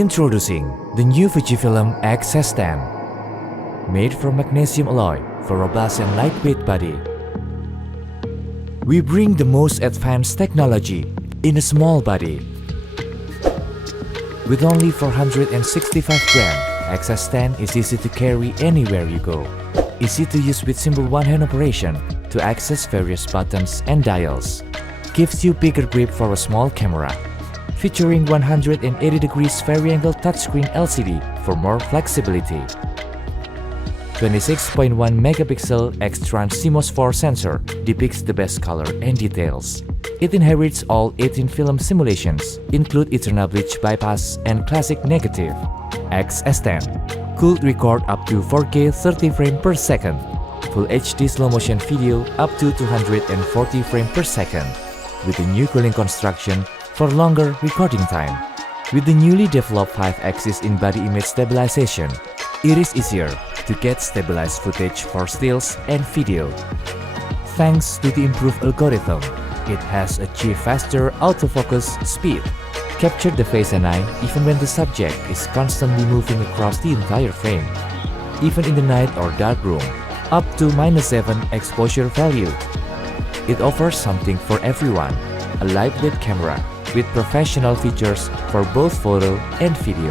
Introducing the new Fujifilm X-S10. Made from magnesium alloy for robust and lightweight body. We bring the most advanced technology in a small body. With only 465 grams, X-S10 is easy to carry anywhere you go. Easy to use with simple one-hand operation to access various buttons and dials. Gives you bigger grip for a small camera. Featuring 180 degrees vari-angle touchscreen LCD for more flexibility. 26.1 megapixel X-Trans CMOS 4 sensor depicts the best color and details. It inherits all 18 film simulations, include eternal bleach bypass and classic negative. X-S10 could record up to 4K 30 frames per second, Full HD slow motion video up to 240 frames per second, with a new cooling construction for longer recording time. With the newly developed 5-axis in-body image stabilization, it is easier to get stabilized footage for stills and video. Thanks to the improved algorithm, it has achieved faster autofocus speed, captured the face and eye even when the subject is constantly moving across the entire frame, even in the night or dark room, up to -7 exposure value. It offers something for everyone, a lightweight camera with professional features for both photo and video.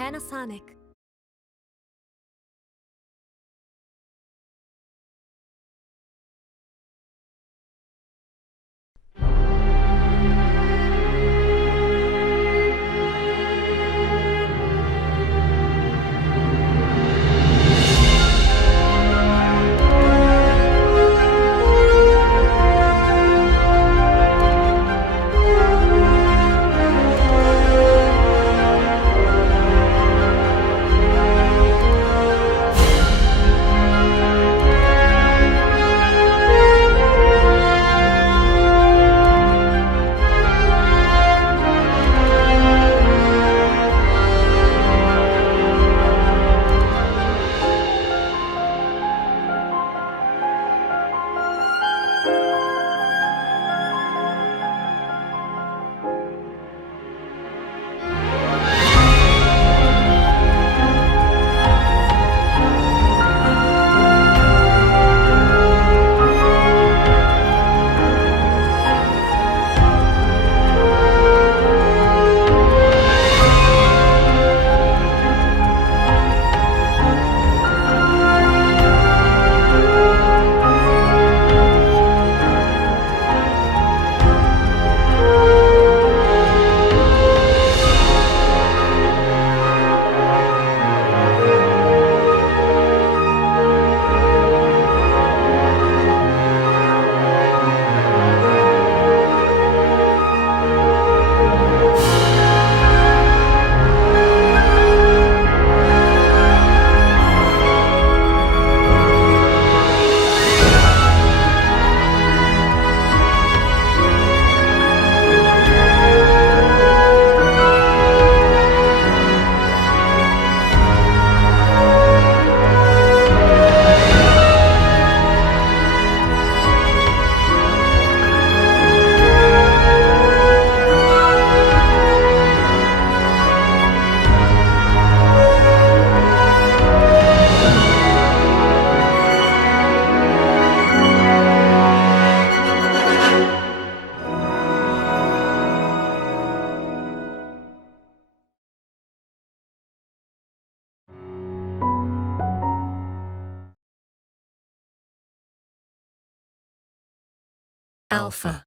Panasonic. Alpha.